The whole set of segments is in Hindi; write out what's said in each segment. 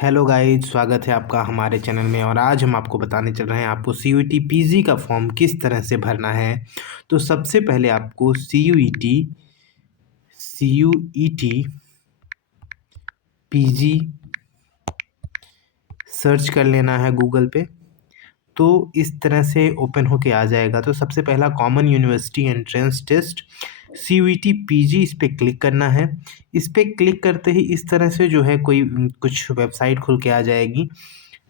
हेलो गाइस, स्वागत है आपका हमारे चैनल में। और आज हम आपको बताने चल रहे हैं आपको C U E T P G का फॉर्म किस तरह से भरना है। तो सबसे पहले आपको C U E T P G search कर लेना है गूगल पे। तो इस तरह से ओपन होके आ जाएगा। तो सबसे पहला common university entrance test C U E T P G, इस पर क्लिक करना है। इस पर क्लिक करते ही इस तरह से जो है कोई कुछ वेबसाइट खुल के आ जाएगी।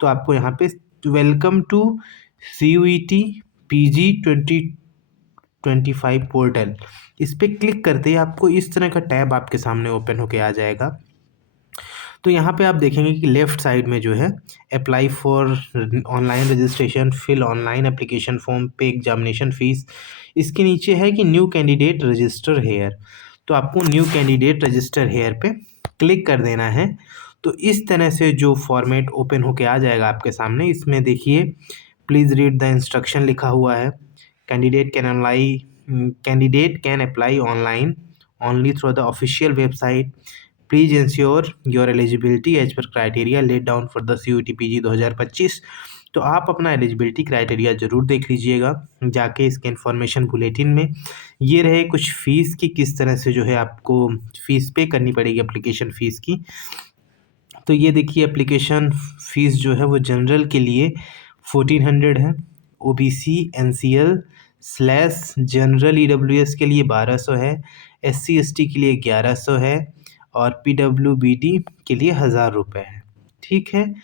तो आपको यहाँ पे welcome to C U E T P G 2025 portal, इस पर क्लिक करते ही आपको इस तरह का टैब आपके सामने ओपन होके आ जाएगा। तो यहाँ पे आप देखेंगे कि लेफ़्ट साइड में जो है apply for online registration, fill online application form, pay examination fees, इसके नीचे है कि न्यू कैंडिडेट रजिस्टर हेयर। तो आपको न्यू कैंडिडेट रजिस्टर हेयर पे क्लिक कर देना है। तो इस तरह से जो फॉर्मेट ओपन होके आ जाएगा आपके सामने, इसमें देखिए प्लीज़ रीड द इंस्ट्रक्शन लिखा हुआ है। Candidate can apply online only through the official website. Please ensure your eligibility as per criteria laid down for the CUET PG 2025। तो आप अपना एलिजिबिलिटी क्राइटेरिया ज़रूर देख लीजिएगा जाके। इसके इन्फॉर्मेशन बुलेटिन में ये रहे कुछ फ़ीस की, किस तरह से जो है आपको फ़ीस पे करनी पड़ेगी एप्लीकेशन फ़ीस की। तो ये देखिए एप्लीकेशन फ़ीस जो है वो जनरल के लिए 1400 है, O B C N C L slash general E W S के लिए 1200 है, एस सी एस टी के लिए 1100 है और पी डब्ल्यू बी डी के लिए 1000 रुपये है। ठीक है।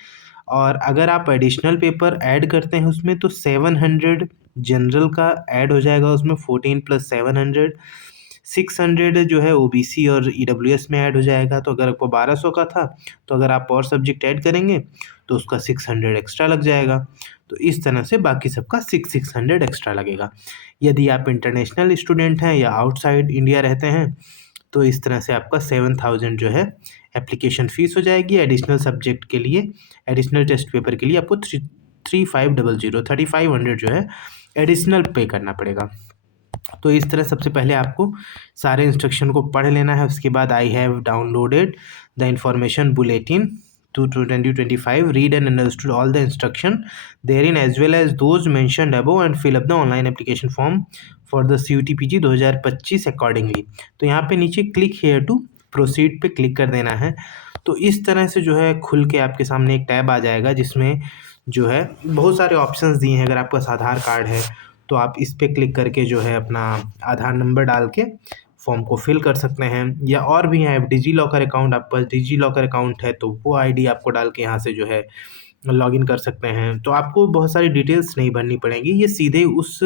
और अगर आप एडिशनल पेपर ऐड करते हैं उसमें तो 700 जनरल का ऐड हो जाएगा उसमें, 14 + 700 600 जो है ओ बी सी और ई डब्ल्यू एस में ऐड हो जाएगा। तो अगर आपको 1200 का था तो अगर आप और सब्जेक्ट ऐड करेंगे तो उसका 600 एक्स्ट्रा लग जाएगा। तो इस तरह से बाकी सबका 600 एक्स्ट्रा लगेगा। यदि आप इंटरनेशनल स्टूडेंट हैं या आउटसाइड इंडिया रहते हैं तो इस तरह से आपका 7000 जो है एप्लीकेशन फ़ीस हो जाएगी। एडिशनल सब्जेक्ट के लिए, एडिशनल टेस्ट पेपर के लिए आपको 3500 जो है एडिशनल पे करना पड़ेगा। तो इस तरह सबसे पहले आपको सारे इंस्ट्रक्शन को पढ़ लेना है। उसके बाद I have downloaded the information bulletin 2025, read and understood all the instruction therein as well as those mentioned above and fill up the online application form for the CUTPG 2025 accordingly। तो यहाँ पे नीचे क्लिक हेयर टू प्रोसीड पे क्लिक कर देना है। तो इस तरह से जो है खुल के आपके सामने एक टैब आ जाएगा जिसमें जो है बहुत सारे ऑप्शंस दिए हैं। अगर आपके पास आधार कार्ड है तो आप इस पे क्लिक करके जो है अपना आधार नंबर डाल के फॉर्म को फिल कर सकते हैं। या और भी हैं, डिजी लॉकर अकाउंट, आपके पास डिजी लॉकर अकाउंट है तो वो आईडी आपको डाल के यहाँ से जो है लॉगिन कर सकते हैं। तो आपको बहुत सारी डिटेल्स नहीं भरनी पड़ेंगी, ये सीधे उस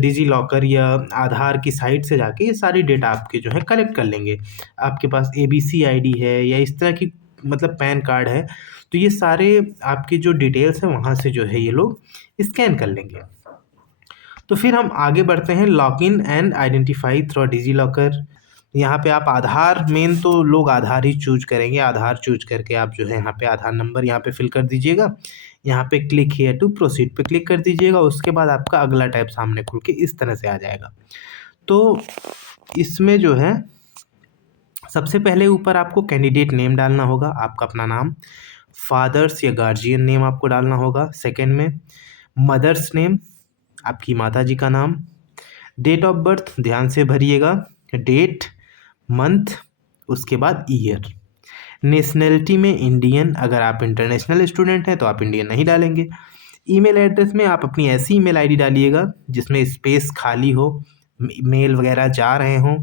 डिजी लॉकर या आधार की साइट से जाके ये सारी डेटा आपके जो है कलेक्ट कर लेंगे। आपके पास ABC आईडी है या इस तरह की मतलब पैन कार्ड है तो ये सारे आपकी जो डिटेल्स हैं वहाँ से जो है ये लोग स्कैन कर लेंगे। तो फिर हम आगे बढ़ते हैं log in and identify through DigiLocker. यहाँ पे आप आधार, मेन तो लोग आधार ही चूज करेंगे। आधार चूज करके आप जो है यहाँ पे आधार नंबर यहाँ पे फिल कर दीजिएगा। यहाँ पे क्लिक हियर टू प्रोसीड पे क्लिक कर दीजिएगा। उसके बाद आपका अगला टैब सामने खुल के इस तरह से आ जाएगा। तो इसमें जो है सबसे पहले ऊपर आपको कैंडिडेट नेम डालना होगा, आपका अपना नाम, फादर्स या गार्जियन नेम आपको डालना होगा। सेकेंड में मदर्स नेम, आपकी माता जी का नाम। डेट ऑफ बर्थ ध्यान से भरिएगा, डेट, मंथ, उसके बाद ईयर। नेशनैलिटी में इंडियन, अगर आप इंटरनेशनल स्टूडेंट हैं तो आप इंडियन नहीं डालेंगे। ईमेल एड्रेस में आप अपनी ऐसी ईमेल आईडी डालिएगा जिसमें स्पेस खाली हो, मेल वगैरह जा रहे हों।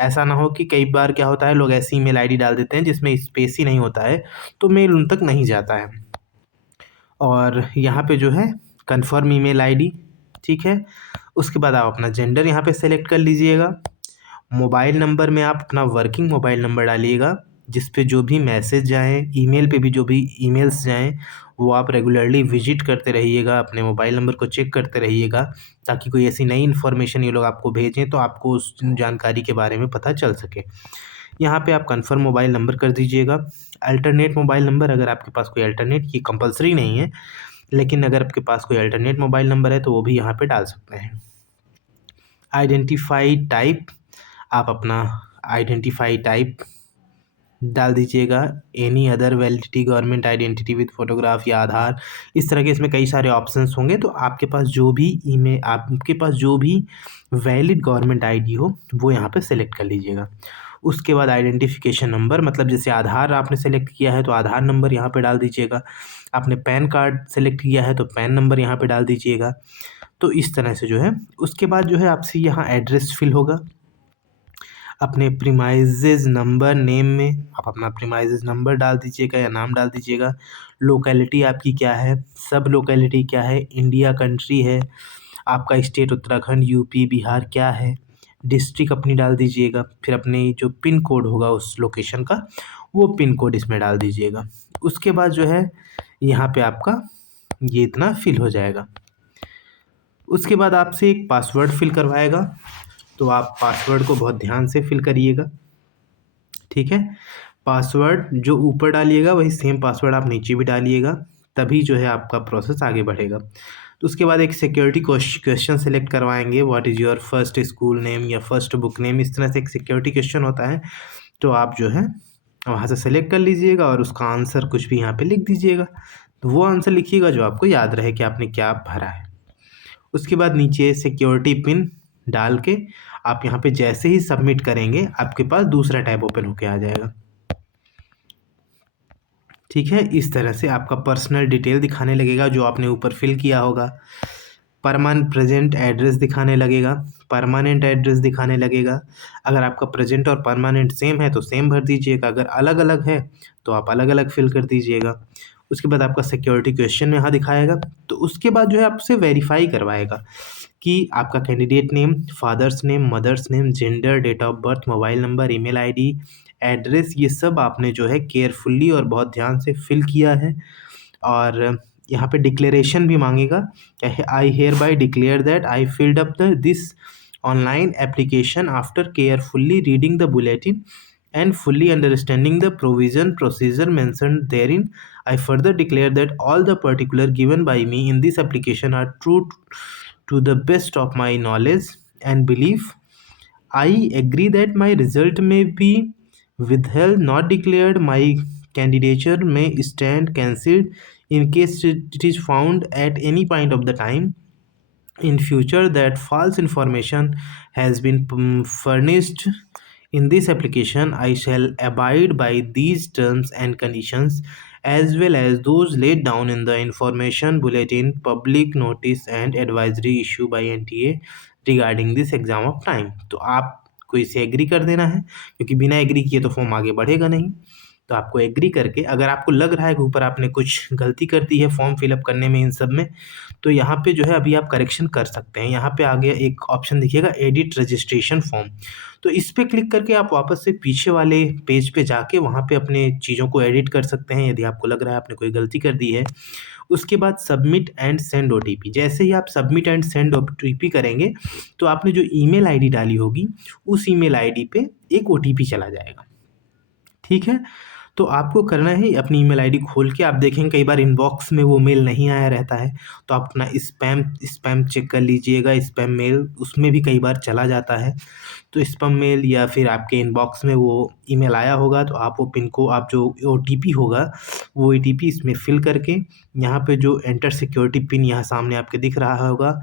ऐसा ना हो कि कई बार क्या होता है लोग ऐसी ईमेल आईडी डाल देते हैं जिसमें स्पेस ही नहीं होता है तो मेल उन तक नहीं जाता है। और यहाँ पे जो है कन्फर्म ईमेल आईडी, ठीक है। उसके बाद आप अपना जेंडर यहाँ पे सेलेक्ट कर लीजिएगा। मोबाइल नंबर में आप अपना वर्किंग मोबाइल नंबर डालिएगा जिस पे जो भी मैसेज जाएँ, ईमेल पे भी जो भी ईमेल्स जाएँ वो आप रेगुलरली विजिट करते रहिएगा, अपने मोबाइल नंबर को चेक करते रहिएगा ताकि कोई ऐसी नई इन्फॉर्मेशन ये लोग आपको भेजें तो आपको उस जानकारी के बारे में पता चल सके। यहाँ पे आप कन्फर्म मोबाइल नंबर कर दीजिएगा। अल्टरनेट मोबाइल नंबर, अगर आपके पास कोई अल्टरनेट, ये कंपलसरी नहीं है लेकिन अगर आपके पास कोई अल्टरनेट मोबाइल नंबर है तो वो भी यहाँ पे डाल सकते हैं। आइडेंटिफाई टाइप, आप अपना आइडेंटिफाई टाइप डाल दीजिएगा। Any other validity government identity with photograph या आधार, इस तरह के इसमें कई सारे ऑप्शंस होंगे। तो आपके पास जो भी वैलिड गवर्नमेंट आईडी हो वो यहाँ पे सेलेक्ट कर लीजिएगा। उसके बाद आइडेंटिफिकेशन नंबर, मतलब जैसे आधार आपने सेलेक्ट किया है तो आधार नंबर यहाँ पे डाल दीजिएगा। आपने पैन कार्ड सेलेक्ट किया है तो पैन नंबर यहाँ पे डाल दीजिएगा। तो इस तरह से जो है, उसके बाद जो है आपसे यहाँ एड्रेस फिल होगा। अपने प्रीमाइजेज नंबर नेम में आप अपना प्रीमाइजेज नंबर डाल दीजिएगा या नाम डाल दीजिएगा। लोकेलिटी आपकी क्या है, सब लोकेलिटी क्या है, इंडिया कंट्री है, आपका स्टेट उत्तराखंड, यूपी, बिहार क्या है, डिस्ट्रिक्ट अपनी डाल दीजिएगा। फिर अपने जो पिन कोड होगा उस लोकेशन का, वो पिन कोड इसमें डाल दीजिएगा। उसके बाद जो है यहाँ पे आपका ये इतना फिल हो जाएगा। उसके बाद आपसे एक पासवर्ड फिल करवाएगा, तो आप पासवर्ड को बहुत ध्यान से फिल करिएगा, ठीक है। पासवर्ड जो ऊपर डालिएगा वही सेम पासवर्ड आप नीचे भी डालिएगा, तभी जो है आपका प्रोसेस आगे बढ़ेगा। तो उसके बाद एक सिक्योरिटी क्वेश्चन सेलेक्ट करवाएंगे, what is your first school name या फर्स्ट बुक नेम, इस तरह से एक सिक्योरिटी क्वेश्चन होता है। तो आप जो है वहाँ से सेलेक्ट कर लीजिएगा और उसका आंसर कुछ भी यहाँ पे लिख दीजिएगा। तो वो आंसर लिखिएगा जो आपको याद रहे कि आपने क्या भरा है। उसके बाद नीचे सिक्योरिटी पिन डाल के आप यहाँ पे जैसे ही सबमिट करेंगे आपके पास दूसरा टैब ओपन होके आ जाएगा, ठीक है। इस तरह से आपका पर्सनल डिटेल दिखाने लगेगा जो आपने ऊपर फिल किया होगा। प्रेजेंट एड्रेस दिखाने लगेगा, परमानेंट एड्रेस दिखाने लगेगा। अगर आपका प्रेजेंट और परमानेंट सेम है तो सेम भर दीजिएगा, अगर अलग अलग है तो आप अलग अलग फिल कर दीजिएगा। उसके बाद आपका सिक्योरिटी क्वेश्चन यहाँ दिखाएगा। तो उसके बाद जो है आपसे वेरीफाई करवाएगा कि आपका candidate name, father's name, mother's name, gender, date of birth, mobile number, email ID, address, ये सब आपने जो है केयरफुली और बहुत ध्यान से फिल किया है। और यहाँ पे डिक्लेरेशन भी मांगेगा, I hereby declare that I filled up this online application after carefully reading the bulletin and fully understanding the provision procedure mentioned therein. I further declare that all the particulars given by me in this application are true to the best of my knowledge and belief. I agree that my result may be withheld, not declared. My candidature may stand cancelled in case it is found at any point of the time in future that false information has been furnished in this application. I shall abide by these terms and conditions as well as those laid down in the information bulletin, public notice and advisory issued by NTA regarding this exam of time. तो आपको इसे एग्री कर देना है, क्योंकि बिना एग्री किए तो फॉर्म आगे बढ़ेगा नहीं। तो आपको एग्री करके, अगर आपको लग रहा है कि ऊपर आपने कुछ गलती कर दी है फॉर्म फिलअप करने में इन सब में, तो यहाँ पे जो है अभी आप करेक्शन कर सकते हैं। यहाँ पे आगे एक ऑप्शन दिखिएगा, एडिट रजिस्ट्रेशन फॉर्म। तो इस पे क्लिक करके आप वापस से पीछे वाले पेज पे जाके वहाँ पे अपने चीज़ों को एडिट कर सकते हैं यदि आपको लग रहा है आपने कोई गलती कर दी है। उसके बाद सबमिट एंड सेंड OTP, जैसे ही आप सबमिट एंड सेंड OTP करेंगे तो आपने जो ईमेल आईडी डाली होगी उस ईमेल आईडी पे एक OTP चला जाएगा, ठीक है। तो आपको करना है अपनी ईमेल आईडी खोल के, आप देखेंगे कई बार इनबॉक्स में वो मेल नहीं आया रहता है, तो आप अपना स्पैम चेक कर लीजिएगा। स्पैम मेल उसमें भी कई बार चला जाता है, तो स्पैम मेल या फिर आपके इनबॉक्स में वो ईमेल आया होगा तो आप वो पिन को, आप जो OTP होगा वो OTP इसमें फिल करके यहाँ पे जो एंटर सिक्योरिटी पिन यहाँ सामने आपके दिख रहा होगा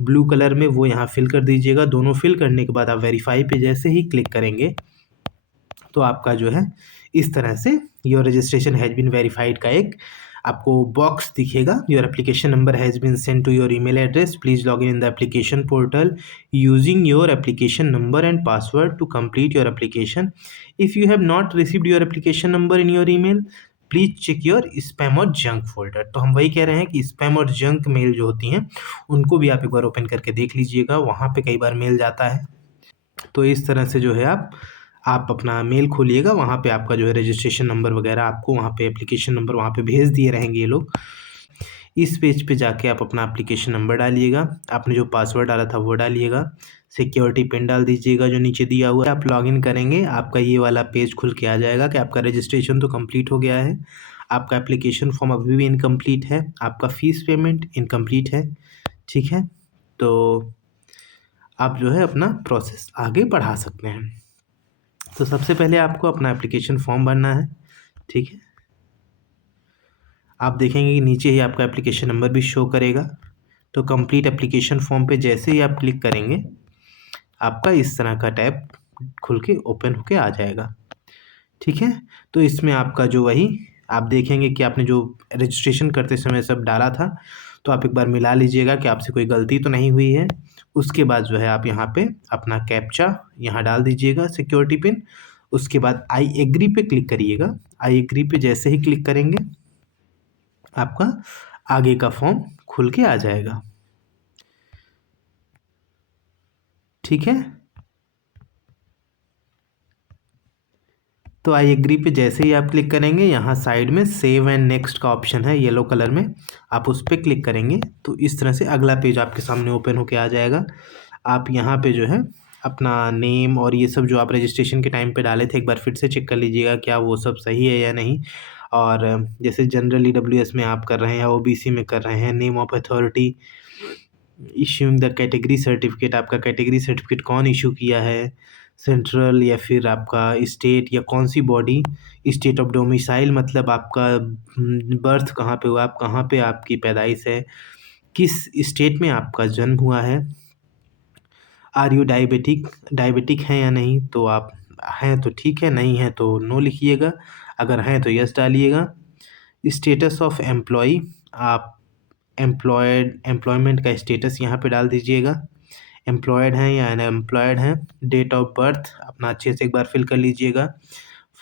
ब्लू कलर में, वो यहाँ फिल कर दीजिएगा। दोनों फिल करने के बाद आप वेरीफाई पे जैसे ही क्लिक करेंगे तो आपका जो है इस तरह से your registration has been verified का एक आपको बॉक्स दिखेगा। Your application number has been send to your email address, please log in the application portal using your application number and password to complete your application. If you have not received your application number in your email, please check your spam और जंक फोल्डर। तो हम वही कह रहे हैं कि स्पैम और जंक मेल जो होती हैं उनको भी आप एक बार ओपन करके देख लीजिएगा, वहाँ पे कई बार मेल जाता है। तो इस तरह से जो है आप अपना मेल खोलिएगा, वहाँ पे आपका जो है रजिस्ट्रेशन नंबर वगैरह आपको वहाँ पे एप्लीकेशन नंबर वहाँ पे भेज दिए रहेंगे ये लोग। इस पेज पे जाके आप अपना एप्लीकेशन नंबर डालिएगा, आपने जो पासवर्ड डाला था वो डालिएगा, सिक्योरिटी पिन डाल दीजिएगा जो नीचे दिया हुआ है। आप लॉगिन करेंगे, आपका ये वाला पेज खुल के आ जाएगा कि आपका रजिस्ट्रेशन तो कंप्लीट हो गया है, आपका एप्लीकेशन फॉर्म अभी भी इनकम्प्लीट है, आपका फ़ीस पेमेंट इनकम्प्लीट है, ठीक है। तो आप जो है अपना प्रोसेस आगे बढ़ा सकते हैं। तो सबसे पहले आपको अपना एप्लीकेशन फॉर्म भरना है, ठीक है। आप देखेंगे कि नीचे ही आपका एप्लीकेशन नंबर भी शो करेगा। तो कंप्लीट एप्लीकेशन फॉर्म पे जैसे ही आप क्लिक करेंगे, आपका इस तरह का टैब खुल के ओपन होके आ जाएगा, ठीक है। तो इसमें आपका जो वही आप देखेंगे कि आपने जो रजिस्ट्रेशन करते समय सब डाला था, तो आप एक बार मिला लीजिएगा कि आपसे कोई गलती तो नहीं हुई है। उसके बाद जो है आप यहाँ पे अपना कैप्चा यहाँ डाल दीजिएगा, सिक्योरिटी पिन। उसके बाद आई एग्री पे क्लिक करिएगा। आई एग्री पे जैसे ही क्लिक करेंगे, आपका आगे का फॉर्म खुल के आ जाएगा, ठीक है। तो आई एग्री पे जैसे ही आप क्लिक करेंगे, यहाँ साइड में सेव एंड नेक्स्ट का ऑप्शन है येलो कलर में, आप उस पर क्लिक करेंगे तो इस तरह से अगला पेज आपके सामने ओपन होके आ जाएगा। आप यहाँ पे जो है अपना नेम और ये सब जो आप रजिस्ट्रेशन के टाइम पे डाले थे, एक बार फिर से चेक कर लीजिएगा क्या वो सब सही है या नहीं। और जैसे जनरल ईडब्ल्यूएस में आप कर रहे हैं या ओबीसी में कर रहे हैं, name of authority, issuing the category certificate, आपका कैटेगरी सर्टिफिकेट कौन इशू किया है, सेंट्रल या फिर आपका स्टेट या कौन सी बॉडी, स्टेट ऑफ डोमिसाइल मतलब आपका बर्थ कहाँ पे हुआ, आप कहाँ पे आपकी पैदाइश है, किस स्टेट में आपका जन्म हुआ है, आर यू डायबिटिक, डायबिटिक हैं या नहीं, तो आप हैं तो ठीक है, नहीं है तो नो लिखिएगा, अगर हैं तो यस डालिएगा। स्टेटस ऑफ एम्प्लॉई, आप एम्प्लॉयमेंट का स्टेटस यहाँ पे डाल दीजिएगा, एम्प्लॉयड हैं या अनएम्प्लॉयड हैं। डेट ऑफ बर्थ अपना अच्छे से एक बार फिल कर लीजिएगा।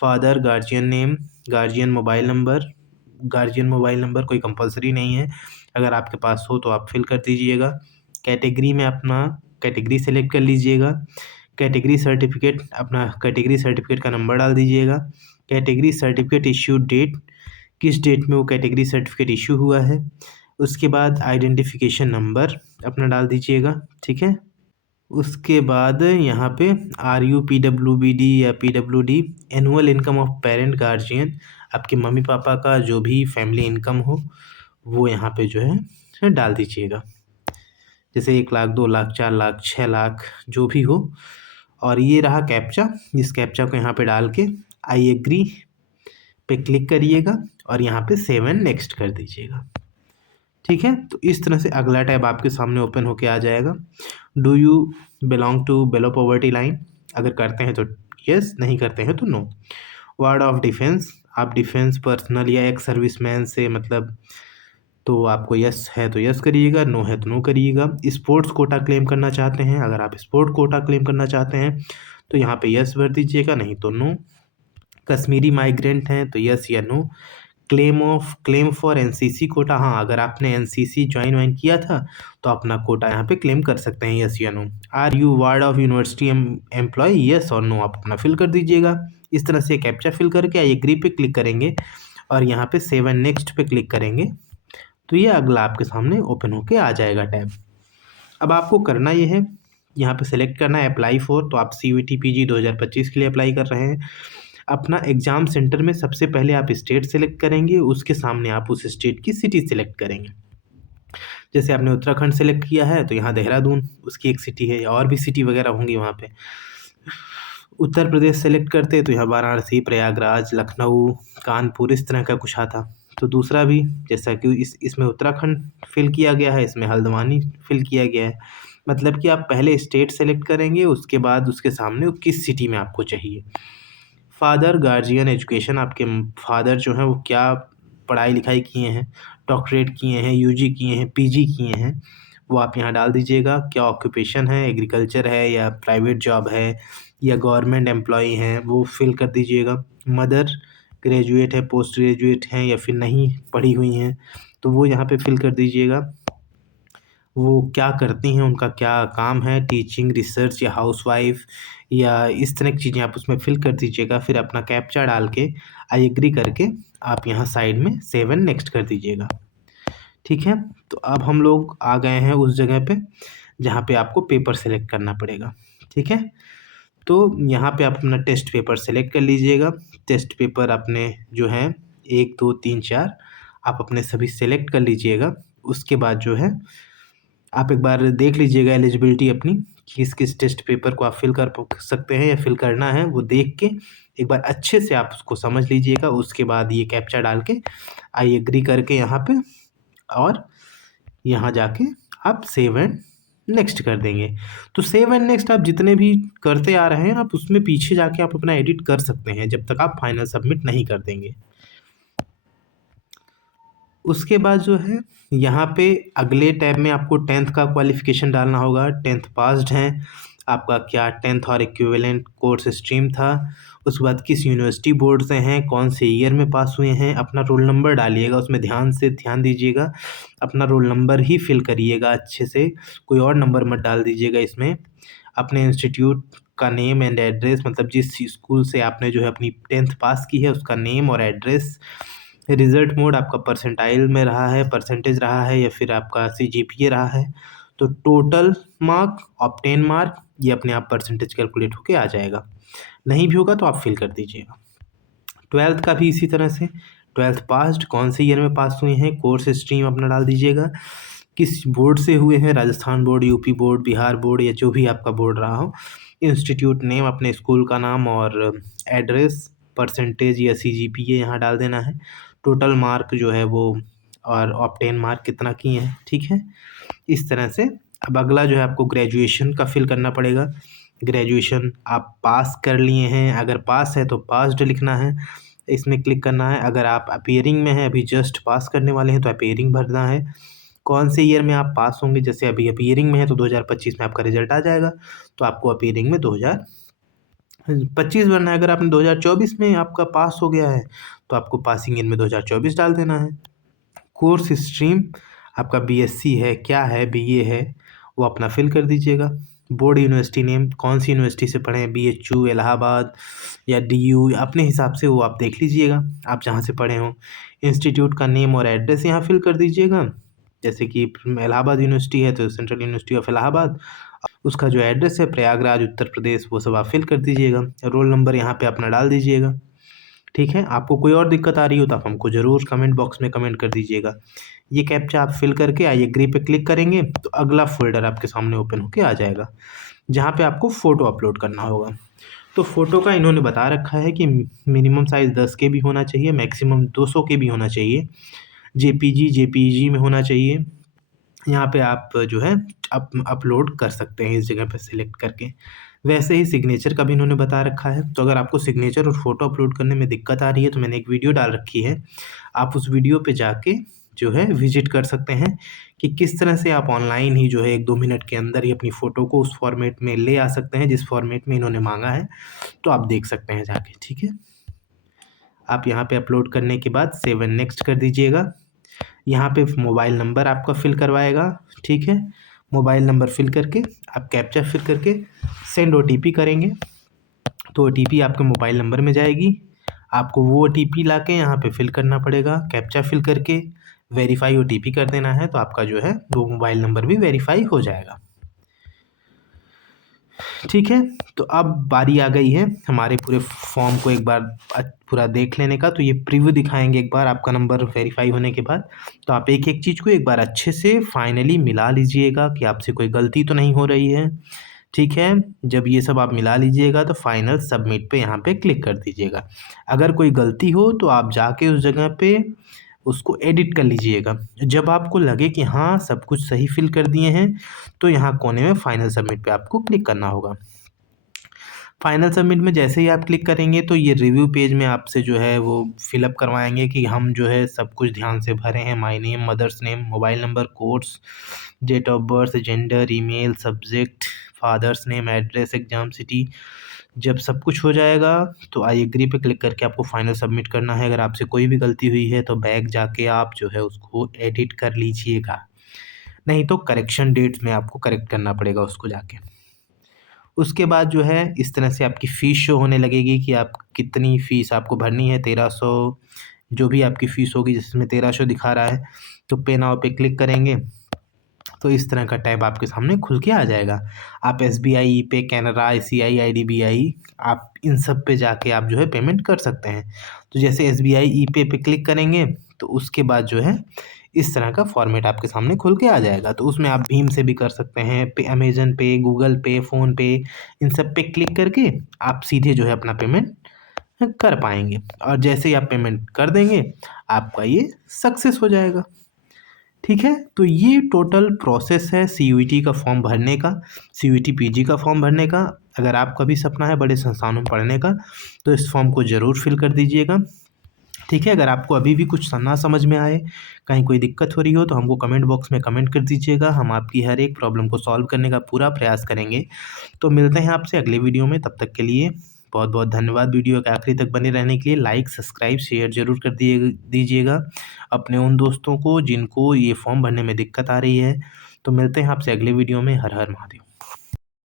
Father, guardian name, guardian mobile number कोई कंपलसरी नहीं है, अगर आपके पास हो तो आप फिल कर दीजिएगा। कैटेगरी में अपना कैटेगरी सेलेक्ट कर लीजिएगा। कैटेगरी सर्टिफिकेट, अपना कैटेगरी सर्टिफिकेट का नंबर डाल दीजिएगा। कैटेगरी सर्टिफिकेट इश्यू डेट, किस डेट में वो कैटेगरी सर्टिफिकेट इशू हुआ है। उसके बाद आइडेंटिफिकेशन नंबर अपना डाल दीजिएगा, ठीक है। उसके बाद यहाँ पे आर यू PWBD या PWD, annual income of parent guardian, आपके मम्मी पापा का जो भी फैमिली इनकम हो वो यहाँ पे जो है डाल दीजिएगा, जैसे 1 लाख, 2 लाख, 4 लाख, 6 लाख जो भी हो। और ये रहा कैप्चा, इस कैप्चा को यहाँ पे डाल के आई एग्री पे क्लिक करिएगा और यहाँ पे सेव एंड नेक्स्ट कर दीजिएगा, ठीक है। तो इस तरह से अगला टैब आपके सामने ओपन होके आ जाएगा। Do you belong to below poverty line, अगर करते हैं तो यस, नहीं करते हैं तो नो। वार्ड ऑफ डिफेंस, आप डिफेंस पर्सनल या एक्स सर्विसमैन से मतलब, तो आपको यस है तो यस करिएगा, नो है तो नो करिएगा। स्पोर्ट्स कोटा क्लेम करना चाहते हैं, अगर आप स्पोर्ट कोटा क्लेम करना चाहते हैं तो यहाँ पे यस भर दीजिएगा, नहीं तो नो। कश्मीरी माइग्रेंट हैं तो यस या no. Claim for NCC quota, हाँ अगर आपने एनसीसी ज्वाइन वाइन किया था तो अपना कोटा यहाँ पे क्लेम कर सकते हैं, यस या no. Are you ward of university employ, yes और नो आप अपना फिल कर दीजिएगा। इस तरह से कैप्चा फिल करके आई एग्री पे क्लिक करेंगे और यहाँ पे सेव एंड नेक्स्ट पे क्लिक करेंगे तो ये अगला आपके सामने ओपन होके आ जाएगा टैब। अब आपको करना ये है, यहाँ पे सेलेक्ट करना है अप्लाई फॉर, तो आप CVT PG 2025 के लिए अप्लाई कर रहे हैं। अपना एग्ज़ाम सेंटर में सबसे पहले आप स्टेट सेलेक्ट करेंगे, उसके सामने आप उस स्टेट की सिटी सेलेक्ट करेंगे। जैसे आपने उत्तराखंड सेलेक्ट किया है तो यहाँ देहरादून उसकी एक सिटी है, और भी सिटी वगैरह होंगी वहाँ पे। उत्तर प्रदेश सेलेक्ट करते हैं तो यहाँ वाराणसी, प्रयागराज, लखनऊ, कानपुर इस तरह का कुछ आता। तो दूसरा भी जैसा कि इसमें उत्तराखंड फिल किया गया है, इसमें हल्द्वानी फिल किया गया है। मतलब कि आप पहले स्टेट सेलेक्ट करेंगे, उसके बाद उसके सामने वो किस सिटी में आपको चाहिए। फादर, गार्जियन, एजुकेशन, आपके फादर जो हैं वो क्या पढ़ाई लिखाई किए हैं, डॉक्टरेट किए हैं, यूजी किए हैं, पीजी किए हैं, वो आप यहाँ डाल दीजिएगा। क्या ऑक्यूपेशन है, एग्रीकल्चर है या प्राइवेट जॉब है या गवर्नमेंट एम्प्लॉई हैं, वो फिल कर दीजिएगा। मदर ग्रेजुएट है, पोस्ट ग्रेजुएट हैं या फिर नहीं पढ़ी हुई हैं, तो वो यहाँ पे फिल कर दीजिएगा। वो क्या करती हैं, उनका क्या काम है, टीचिंग, रिसर्च या हाउसवाइफ या इस तरह की चीज़ें आप उसमें फिल कर दीजिएगा। फिर अपना कैप्चा डाल के आई एग्री करके आप यहाँ साइड में सेव एंड नेक्स्ट कर दीजिएगा, ठीक है। तो अब हम लोग आ गए हैं उस जगह पे जहाँ पे आपको पेपर सेलेक्ट करना पड़ेगा, ठीक है। तो यहाँ पे आप अपना टेस्ट पेपर सेलेक्ट कर लीजिएगा। टेस्ट पेपर अपने जो हैं 1, 2, 3, 4 आप अपने सभी सेलेक्ट कर लीजिएगा। उसके बाद जो है आप एक बार देख लीजिएगा एलिजिबिलिटी अपनी, किस किस टेस्ट पेपर को आप फिल कर सकते हैं या फिल करना है, वो देख के एक बार अच्छे से आप उसको समझ लीजिएगा। उसके बाद ये कैप्चा डाल के आई एग्री करके यहाँ पे, और यहाँ जाके आप सेव एंड नेक्स्ट कर देंगे। तो सेव एंड नेक्स्ट आप जितने भी करते आ रहे हैं, आप उसमें पीछे जाके आप अपना एडिट कर सकते हैं जब तक आप फाइनल सबमिट नहीं कर देंगे। उसके बाद जो है यहाँ पे अगले टैब में आपको 10th का क्वालिफिकेशन डालना होगा। 10th पास्ड हैं आपका, क्या 10th और इक्विवेलेंट कोर्स स्ट्रीम था, उसके बाद किस यूनिवर्सिटी बोर्ड से हैं, कौन से ईयर में पास हुए हैं, अपना रोल नंबर डालिएगा उसमें, ध्यान दीजिएगा, अपना रोल नंबर ही फिल करिएगा अच्छे से, कोई और नंबर मत डाल दीजिएगा इसमें। अपने इंस्टीट्यूट का नेम एंड एड्रेस, मतलब जिस स्कूल से आपने जो है अपनी 10th पास की है उसका नेम और एड्रेस। रिजल्ट मोड आपका परसेंटाइल में रहा है, परसेंटेज रहा है, या फिर आपका CGPA रहा है। तो टोटल मार्क, ऑब्टेन मार्क, ये अपने आप परसेंटेज कैलकुलेट होके आ जाएगा। नहीं भी होगा तो आप फिल कर दीजिएगा। 12th का भी इसी तरह से, 12th पास्ड, कौन से ईयर में पास हुए हैं, कोर्स स्ट्रीम अपना डाल दीजिएगा, किस बोर्ड से हुए हैं, Rajasthan board, UP board, Bihar board, या जो भी आपका बोर्ड रहा हो। इंस्टीट्यूट नेम, अपने स्कूल का नाम और एड्रेस, परसेंटेज या CGPA यहाँ डाल देना है, टोटल मार्क जो है वो, और ऑब्टेन मार्क कितना किए हैं, ठीक है। इस तरह से अब अगला जो है आपको ग्रेजुएशन का फिल करना पड़ेगा। ग्रेजुएशन आप पास कर लिए हैं, अगर पास है तो पास्ड लिखना है, इसमें क्लिक करना है। अगर आप अपीयरिंग में हैं, अभी जस्ट पास करने वाले हैं, तो अपीयरिंग भरना है। कौन से ईयर में आप पास होंगे, जैसे अभी अपीयरिंग में है तो 2025 में आपका रिजल्ट आ जाएगा, तो आपको अपीयरिंग में 2025 भरना है। अगर आपने 2024 में आपका पास हो गया है तो आपको पासिंग ईयर में 2024 डाल देना है। कोर्स स्ट्रीम आपका BSc है, क्या है, BA है, वो अपना फिल कर दीजिएगा। बोर्ड यूनिवर्सिटी नेम, कौन सी यूनिवर्सिटी से पढ़े हैं, BHU, इलाहाबाद या DU, अपने हिसाब से वो आप देख लीजिएगा, आप जहाँ से पढ़े हों। इंस्टीट्यूट का नेम और एड्रेस यहाँ फिल कर दीजिएगा, जैसे कि इलाहाबाद यूनिवर्सिटी है तो सेंट्रल यूनिवर्सिटी ऑफ इलाहाबाद, उसका जो एड्रेस है प्रयागराज उत्तर प्रदेश, वो सब आप फिल कर दीजिएगा। रोल नंबर यहाँ पे अपना डाल दीजिएगा, ठीक है। आपको कोई और दिक्कत आ रही हो तो आप हमको ज़रूर कमेंट बॉक्स में कमेंट कर दीजिएगा। ये कैप्चा आप फिल करके आई एग्री पे क्लिक करेंगे तो अगला फोल्डर आपके सामने ओपन होके आ जाएगा, जहाँ पे आपको फ़ोटो अपलोड करना होगा। तो फ़ोटो का इन्होंने बता रखा है कि मिनिमम साइज़ 10 के भी होना चाहिए, मैक्सिमम 200 के भी होना चाहिए, JPG में होना चाहिए। यहाँ पे आप जो है अपलोड कर सकते हैं इस जगह पे सिलेक्ट करके। वैसे ही सिग्नेचर का भी इन्होंने बता रखा है, तो अगर आपको सिग्नेचर और फोटो अपलोड करने में दिक्कत आ रही है तो मैंने एक वीडियो डाल रखी है, आप उस वीडियो पे जाके जो है विजिट कर सकते हैं कि किस तरह से आप ऑनलाइन ही जो है 1-2 मिनट के अंदर ही अपनी फ़ोटो को उस फॉर्मेट में ले आ सकते हैं जिस फॉर्मेट में इन्होंने मांगा है, तो आप देख सकते हैं जाके, ठीक है। आप यहाँ पे अपलोड करने के बाद सेव एंड नेक्स्ट कर दीजिएगा। यहाँ पे मोबाइल नंबर आपका फिल करवाएगा, ठीक है। मोबाइल नंबर फिल करके आप कैप्चा फिल करके सेंड OTP करेंगे, तो OTP आपके मोबाइल नंबर में जाएगी। आपको वो OTP लाके यहाँ पे फिल करना पड़ेगा, कैप्चा फिल करके वेरीफाई OTP कर देना है, तो आपका जो है वो मोबाइल नंबर भी वेरीफाई हो जाएगा, ठीक है। तो अब बारी आ गई है हमारे पूरे फॉर्म को एक बार पूरा देख लेने का। तो ये प्रीव्यू दिखाएंगे एक बार आपका नंबर वेरीफाई होने के बाद, तो आप एक एक चीज़ को एक बार अच्छे से फाइनली मिला लीजिएगा कि आपसे कोई गलती तो नहीं हो रही है, ठीक है। जब ये सब आप मिला लीजिएगा तो फाइनल सबमिट पे यहाँ पे क्लिक कर दीजिएगा। अगर कोई गलती हो तो आप जाके उस जगह पे उसको एडिट कर लीजिएगा। जब आपको लगे कि हाँ सब कुछ सही फिल कर दिए हैं, तो यहाँ कोने में फाइनल सबमिट पे आपको क्लिक करना होगा। फाइनल सबमिट में जैसे ही आप क्लिक करेंगे तो ये रिव्यू पेज में आपसे जो है वो फिलअप करवाएंगे कि हम जो है सब कुछ ध्यान से भरे हैं, my name, mother's name, mobile number, course, date of birth, gender, email, subject, father's name, address, exam city. जब सब कुछ हो जाएगा तो आई एग्री पे क्लिक करके आपको फाइनल सबमिट करना है। अगर आपसे कोई भी गलती हुई है तो बैक जाके आप जो है उसको एडिट कर लीजिएगा, नहीं तो करेक्शन डेट्स में आपको करेक्ट करना पड़ेगा उसको जाके। उसके बाद जो है इस तरह से आपकी फ़ीस शो होने लगेगी कि आप कितनी फ़ीस आपको भरनी है, 1300 जो भी आपकी फ़ीस होगी, जिसमें 1300 दिखा रहा है, तो पे नाउ पे क्लिक करेंगे तो इस तरह का टैब आपके सामने खुल के आ जाएगा। आप SBI, ईपे, कैनरा, ICI, IDBI, आप इन सब पे जाके आप जो है पेमेंट कर सकते हैं। तो जैसे SBI ईपे पे क्लिक करेंगे तो उसके बाद जो है इस तरह का फॉर्मेट आपके सामने खुल के आ जाएगा। तो उसमें आप भीम से भी कर सकते हैं, पे अमेज़न पे, गूगल पे, फ़ोनपे, इन सब पे क्लिक करके आप सीधे जो है अपना पेमेंट कर पाएँगे और जैसे ही आप पेमेंट कर देंगे, आपका ये सक्सेस हो जाएगा। ठीक है? तो ये टोटल प्रोसेस है सीयूईटी का फॉर्म भरने का, सीयूईटी पीजी का फॉर्म भरने का। अगर आपका भी सपना है बड़े संस्थानों में पढ़ने का, तो इस फॉर्म को ज़रूर फिल कर दीजिएगा। ठीक है? अगर आपको अभी भी कुछ ना समझ में आए, कहीं कोई दिक्कत हो रही हो, तो हमको कमेंट बॉक्स में कमेंट कर दीजिएगा। हम आपकी हर एक प्रॉब्लम को सॉल्व करने का पूरा प्रयास करेंगे। तो मिलते हैं आपसे अगले वीडियो में, तब तक के लिए बहुत-बहुत धन्यवाद। वीडियो के आखिरी तक बने रहने के लिए लाइक, सब्सक्राइब, शेयर ज़रूर कर दीजिएगा अपने उन दोस्तों को जिनको ये फॉर्म भरने में दिक्कत आ रही है। तो मिलते हैं आपसे अगले वीडियो में। हर हर महादेव।